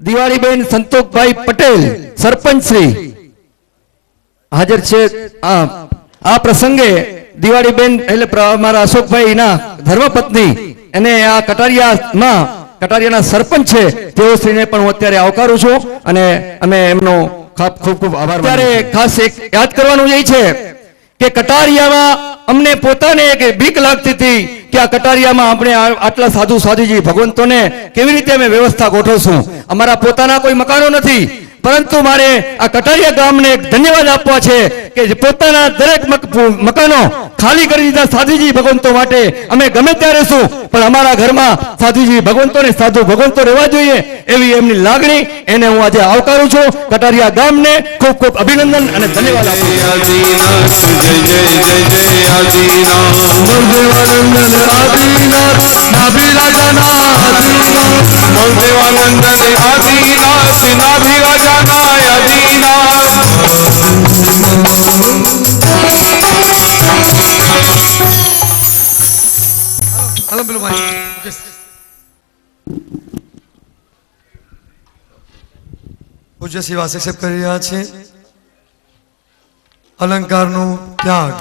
દિવાળીબેન સંતોષભાઈ પટેલ સરપંચ શ્રી હાજર છે। આ પ્રસંગે દિવાળીબેન એટલે મારા અશોકભાઈના ધર્મપત્ની અને આ કટારિયાના સરપંચ છે તેઓ શ્રીને પણ હું અત્યારે આવકારું છું અને અમે એમનો ખૂબ ખૂબ આભાર। અત્યારે ખાસ એક યાદ કરવાનું એ છે કે કટારિયામાં અમને પોતાને એક બીક લાગતી હતી કે આ કટારિયામાં આપણે આટલા સાધુ સાધુજી ભગવંતોને કેવી રીતે અમે વ્યવસ્થા ગોઠવશું। અમારા પોતાના કોઈ મકાનો નથી, પરંતુ મારે આ કટારિયા ગામને ધન્યવાદ આપવા છે કે પોતાના દરેક મકાનો ખાલી કરી દીધા સાધુજી ભગવંતો માટે। અમે ગમે ત્યાં રહીશું પણ અમારા ઘરમાં સાધુજી ભગવંતો ને સાધુ ભગવંતો રહેવા જોઈએ એવી એમની લાગણી, એને હું આજે આવકારું છું। કટારિયા ગામને ખૂબ ખૂબ અભિનંદન અને ધન્યવાદ આપું પૂજ્ય શ્રીવાસ એક્સેપ્ટ કરી રહ્યા છે। અલંકારનો ત્યાગ।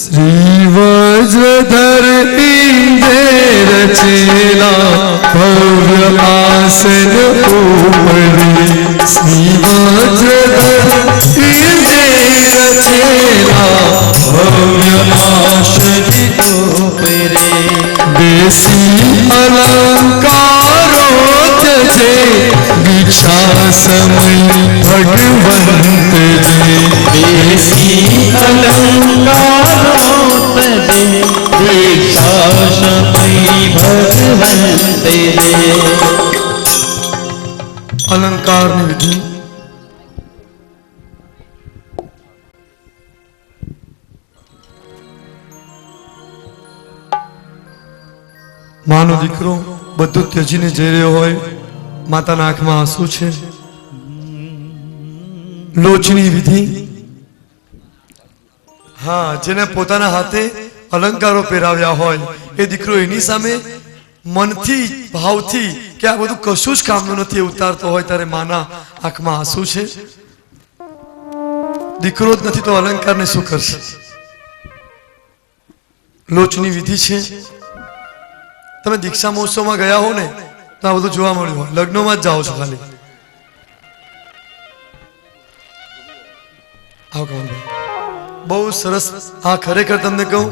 શ્રી વજ્રધર ઇન્દ્રે રચેલા ભવ્ય આસન ઉપરી। શ્રી વજ્રધર ઇન્દ્રે રચેલા ભવ્ય આસન ઉપરી। બેસી અલંકારો તજે દીક્ષા સમય ભગવંત જે। બેસી અલંકારો તજે દીક્ષા સમય ભગવંત જે। અલંકારની વિધિ। માનો દીકરો બધું ત્યજીને જઈ રહ્યો હોય, માતાના આંખમાં આંસુ છે। લોચની વિધિ। હા, જેને પોતાના હાથે અલંકારો પહેરાવ્યા હોય એ દીકરો એની સામે મનથી ભાવથી કે આ બધું કશું જ કામનું નથી ઉતારતો હોય ત્યારે માના આંખમાં આંસુ છે। દીકરો જ નથી તો અલંકારને શું કરશે? લોચની વિધિ છે। તમે દીક્ષા મહોત્સવમાં ગયા હો ને તો આ બધું જોવા મળ્યું હોય, લગ્નોમાં જ જાઓ છો ખાલી। બહુ સરસ। આ ખરેખર તમને કહું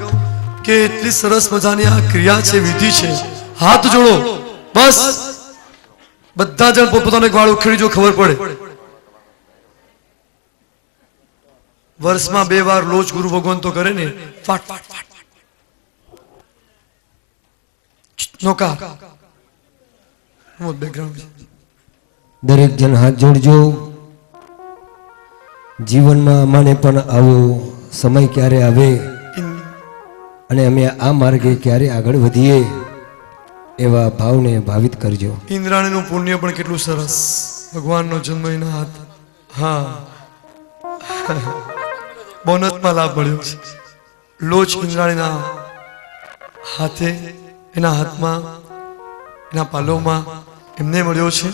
કે એટલી સરસ મજાની આ ક્રિયા છે, વિધિ છે। હાથ જોડો, બસ બધા જણ પોતાનો એક વાળ ઉખેડી જો ખબર પડે। વર્ષમાં 2 વાર લોચ ગુરુ ભગવાન તો કરે ને, ફાટ ફાટ ફાટ નોકા બેકગ્રાઉન્ડ। દરેક જણ હાથ જોડજો। જીવનમાં અમાને પણ આવો સમય ક્યારે આવે અને અમે આ માર્ગે ક્યારે આગળ વધીએ એવા ભાવને ભાવિત કરજો। ઇન્દ્રાણીનું પુણ્ય પણ કેટલું સરસ, ભગવાનનો જન્મ એના હાથ। હા, બોનસમાં લાભ મળ્યો છે। લોચ ઇન્દ્રાણીના હાથે, એના હાથમાં, એના પાલોમાં એમને મળ્યો છે।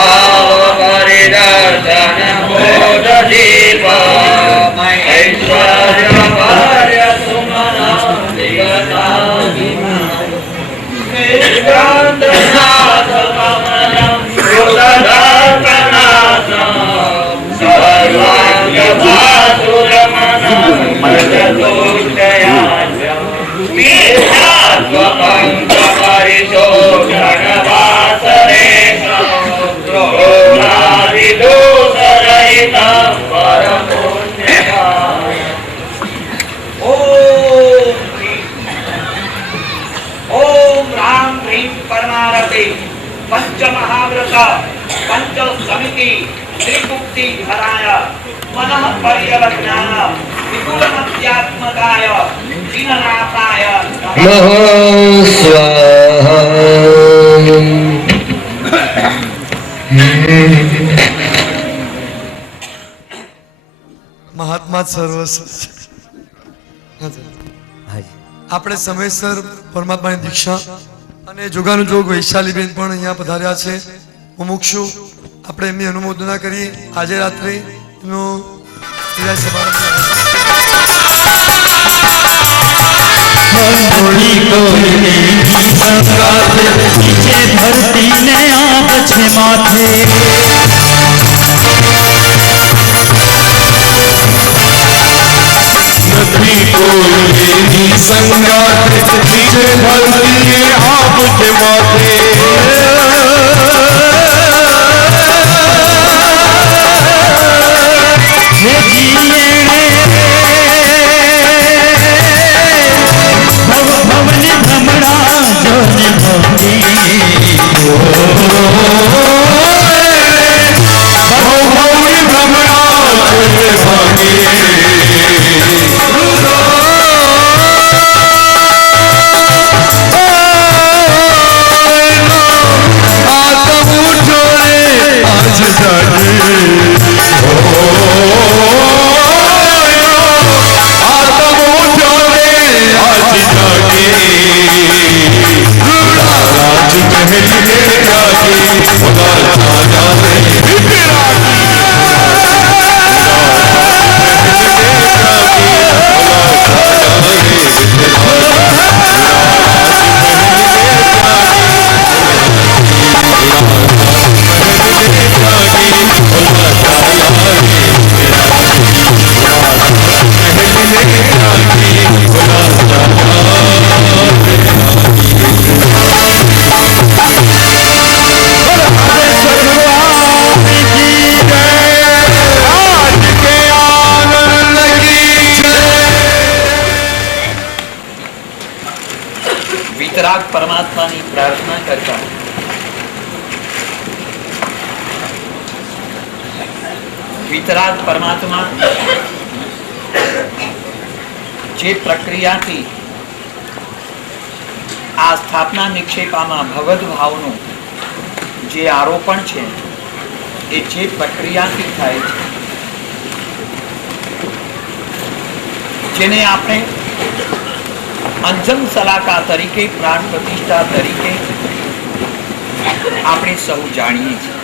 Bhava દીપ ઐશ્વર્ય ભાર્ય સુમન નિગતાંતનાથ કમલમ કૃતદાતનાથમ સર્વાંગ ભાસુરમનમ મદતોષયાજ્યમ મીઠાત્વપંક પરિશો ગણવાસરેશમ દ્રોણાદિદોષરહિતમ પરમપુણ્યકાય. ઓમ રામ ક્રીમ પરમારતે પંચમહાવ્રત પંચ સમિતિ ત્રિગુપ્તિ ધરાય મનઃ પર્યવજ્ઞાય વિપુલમત્યાત્મકાય જીનનાથાય મહાત્મા જ સર્વસ્વ છે. હા સર. હાજી આપણે સમયસર પરમાત્માની દીક્ષા અને જોગાનુજોગ વૈશાલીબેન પણ અહીંયા પધાર્યા છે. મુમુક્ષુ આપણે એમની અનુમોદના કરીએ. આજે રાત્રે એમનો વિદાય સમારંભ નીચે ધરતી ને આપ છે માથે નથી કોઈ સંગાત નીચે ધરતી આપ કે માથે હે જીએ ભવ ભવને ભમણા જોને ભંગી ભવની ભ્રમણા ભાગે વિતરાગ પરમાત્માની પ્રાર્થના કરતા વિતરાગ પરમાત્મા જે પ્રક્રિયાથી આ સ્થાપના નિક્ષેપામાં ભગવદ ભાવનું જે આરોપણ છે એ જે પ્રક્રિયાથી થાય છે જેને આપણે અંજન સલાકા તરીકે પ્રાણ પ્રતિષ્ઠા તરીકે આપણે સૌ જાણીએ છીએ.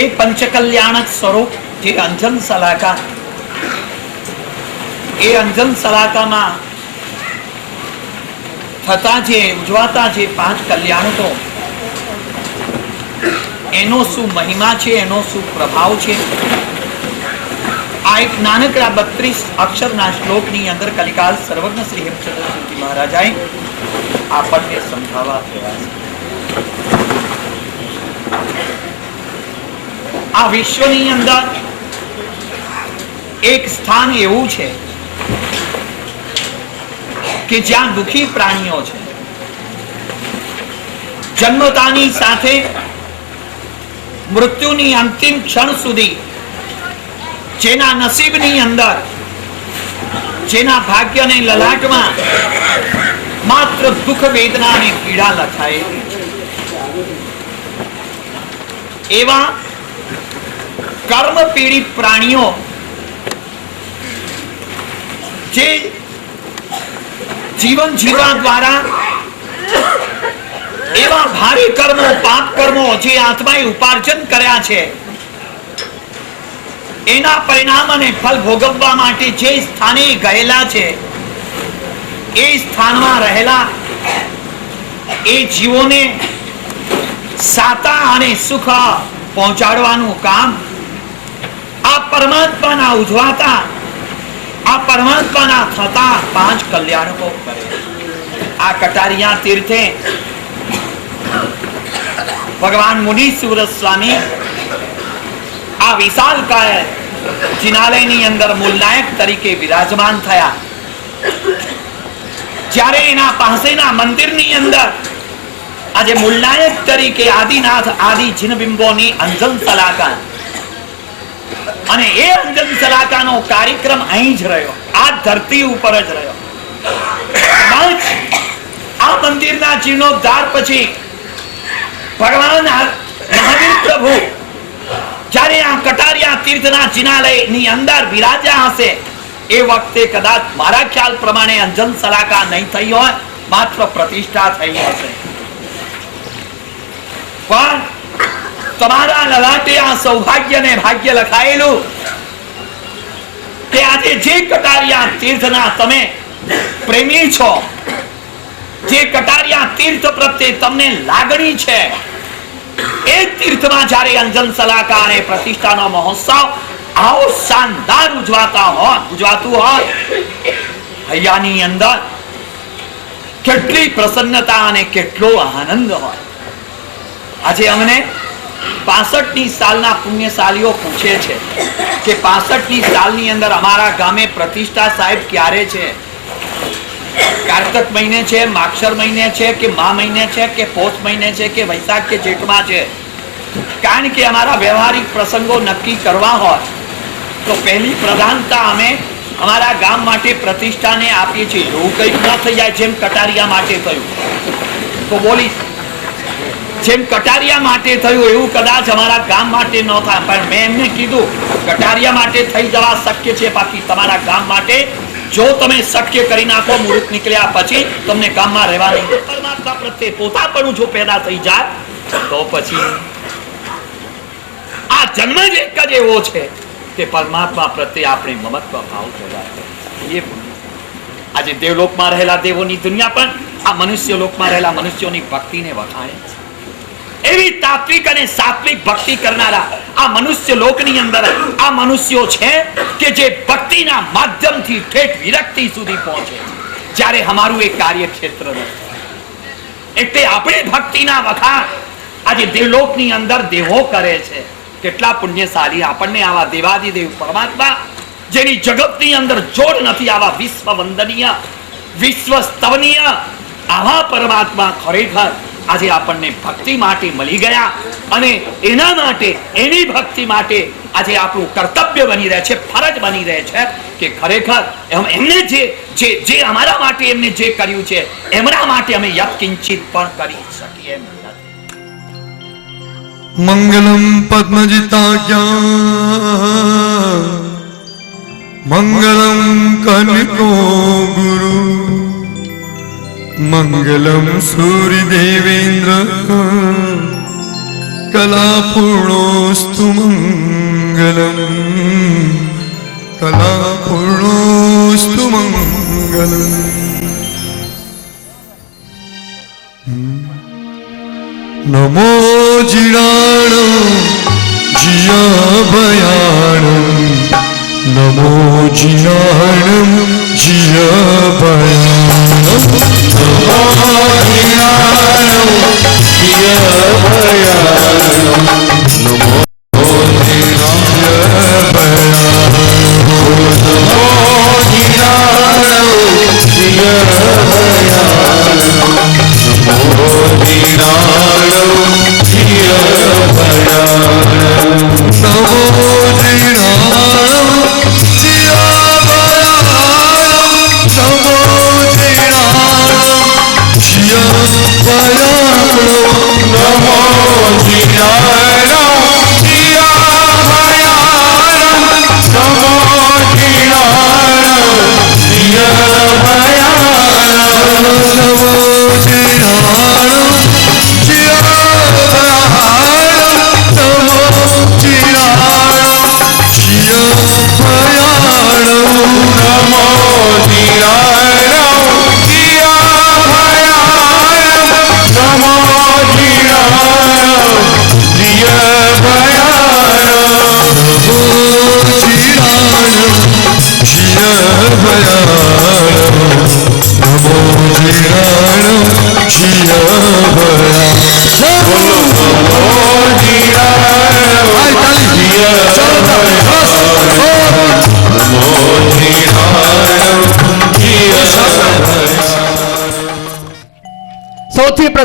એ પંચકલ્યાણક સ્વરૂપ જે અંજન સલાકા એ અંજન સલાકામાં થતા જે ઉજવાતા જે 5 કલ્યાણકો એનો શું મહિમા છે, એનો શું પ્રભાવ છે, આ એક નાનકડા 32 અક્ષરના શ્લોકની અંદર કલિકાલ સર્વજ્ઞ શ્રી હેમચંદ્ર મહારાજાએ આપણને સમજાવવા થયા છે. આ વિશ્વની અંદર એક સ્થાન એવું છે કે જ્યાં દુખી પ્રાણીઓ છે. જન્મતાની સાથે મૃત્યુની અંતિમ ક્ષણ સુધી જેના નસીબની અંદર, જેના ભાગ્યને લલાટમાં માત્ર દુઃખ વેદના અને પીડા લખાયેલી છે, એવા કર્મ પીડિત પ્રાણીઓ જે જીવન જીવવા દ્વારા એવા મારી કર્મો પાપ કર્મો જે આત્માએ ઉપાર્જન કર્યા છે એના પરિણામ અને ફલ ભોગવવા માટે જે સ્થાને ગયેલા છે એ સ્થાનમાં રહેલા એ જીવોને સાતા અને સુખ પહોંચાડવાનું કામ આ પરમાત્માના ઉજવાતા આ પરમાત્માના થતા 5 કલ્યાણકો કરે. આ કટારિયા તીર્થે ભગવાન મુનીશ્વર સ્વામી આ વિશાલકાય જિનાલયની અંદર મૂલનાયક તરીકે વિરાજમાન થયા. જ્યારે એના પાસેના મંદિરની અંદર આજે મૂલનાયક તરીકે આદિનાથ આદિ જિનબિંબોની અંજન સલાકા અને એ અંજન સલાકાનો કાર્યક્રમ અહીં જ રહ્યો, આ ધરતી ઉપર જ રહ્યો. આ મંદિરના જીર્ણોદ્ધાર પછી ભગવાન મહાવીર પ્રભુ જ્યારે આ કટારિયા તીર્થના જિનાલયની અંદર બિરાજ્યા હશે એ વખતે કદાચ મારા ખ્યાલ પ્રમાણે અંજન સલાકા નહીં થઈ હોય, માત્ર પ્રતિષ્ઠા થઈ હશે. પણ તમારા લલાટે આ સૌભાગ્ય ને ભાગ્ય લખાયેલું કે આજે જે કટારિયા તીર્થના તમે પ્રેમી છો, જે કટારિયા તીર્થ પ્રત્યે તમને લાગણી છે, એ તીર્થમાં જ્યારે અંજન સલાકા અને પ્રતિષ્ઠાનો મહોત્સવ આવો શાનદાર ઉજવાતું હોય હૈયાની અંદર કેટલી પ્રસન્નતા અને કેટલો આનંદ હોય. આજે અમને 65ની સાલના પુણ્યશાલીઓ પૂછે છે કે 65ની સાલની અંદર અમારા ગામે પ્રતિષ્ઠા સાહેબ ક્યારે છે? કાર્તક મહિને છે, માક્ષર મહિને છે કે મા મહિને છે કે પોષ મહિને છે કે વૈશાખ કે જેઠમાં છે? કારણ કે અમારા વ્યવહારિક પ્રસંગો નક્કી કરવા હોય તો પહેલી પ્રધાનતા અમે અમારા ગામ માટે પ્રતિષ્ઠાને આપીએ છીએ. એવું કંઈક ન થઈ જાય જેમ કટારિયા માટે થયું તો બોલીશ, જેમ કટારિયા માટે થયું એવું કદાચ અમારા ગામ માટે ન થાય. પણ મેં એમને કીધું કટારિયા માટે થઈ જવા શક્ય છે, બાકી તમારા ગામ માટે જો તમે શક્ય કરી નાખો મુહૂર્ત નીકળ્યા પછી તમને ગામમાં રહેવા નહીં. પરમાત્મા પ્રત્યે પોતાપણું જો પેદા થઈ જાય તો પછી આ જન્મ જ એક જ એવો છે કે પરમાત્મા પ્રત્યે આપણે મમત્વ ભાવ પેદા કરીએ. આજે દેવલોકમાં રહેલા દેવોની દુનિયા પણ આ મનુષ્ય લોકમાં રહેલા મનુષ્યોની ભક્તિને વખાણે છે. એવી તાત્વિક અને સાત્વિક ભક્તિ કરનારા આ મનુષ્ય લોકની અંદર આ મનુષ્યો છે કે જે ભક્તિના માધ્યમથી ઠેઠ વિરક્તિ સુધી પહોંચે, જ્યારે અમારું એક કાર્યક્ષેત્ર નથી. એટલે આપણે ભક્તિના વખાણ આજે દેવલોકની અંદર દેવો કરે છે. કેટલા પુણ્યશાળી આપણને આવા દેવાદિદેવ પરમાત્મા જેની જગતની અંદર જોડ નથી, આવા વિશ્વ વંદનીય વિશ્વ સ્તવનીય આવા પરમાત્મા ખરેખર આજે આપણને ભક્તિ માટે મળી ગયા. અને એના માટે એની ભક્તિ માટે આજે આપણું કર્તવ્ય બની રહે છે, ફરજ બની રહે છે કે ખરેખર એમને જે અમારા માટે એમને જે કર્યું છે એમના માટે અમે યત્કિંચિત પણ કરી શકીએ એમ નથી. મંગલમ પદ્મજિતાજ્ઞા મંગલમ કનિકો ગુરુ મંગલમ સૂર્યદેવેન્દ્ર કલાપૂર્ણોસ્તુ મંગલમ કલાપૂર્ણોસ્તુ મંગલમ. નમો જીણાણ જીયા ભયાણ નમો જીણાણ જીયા ભયાણ નમો જીણાણ જીયા ભયાણ નમો જીણાણ જીયા ભયાણ નમો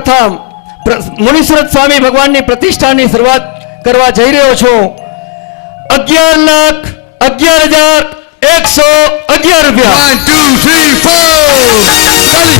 સર્વપ્રથમ મુનિશ્રત સ્વામી ભગવાનની પ્રતિષ્ઠાની શરૂઆત કરવા જઈ રહ્યો છું. 11,11,111 રૂપિયા. 1 2 3 4 ચાલી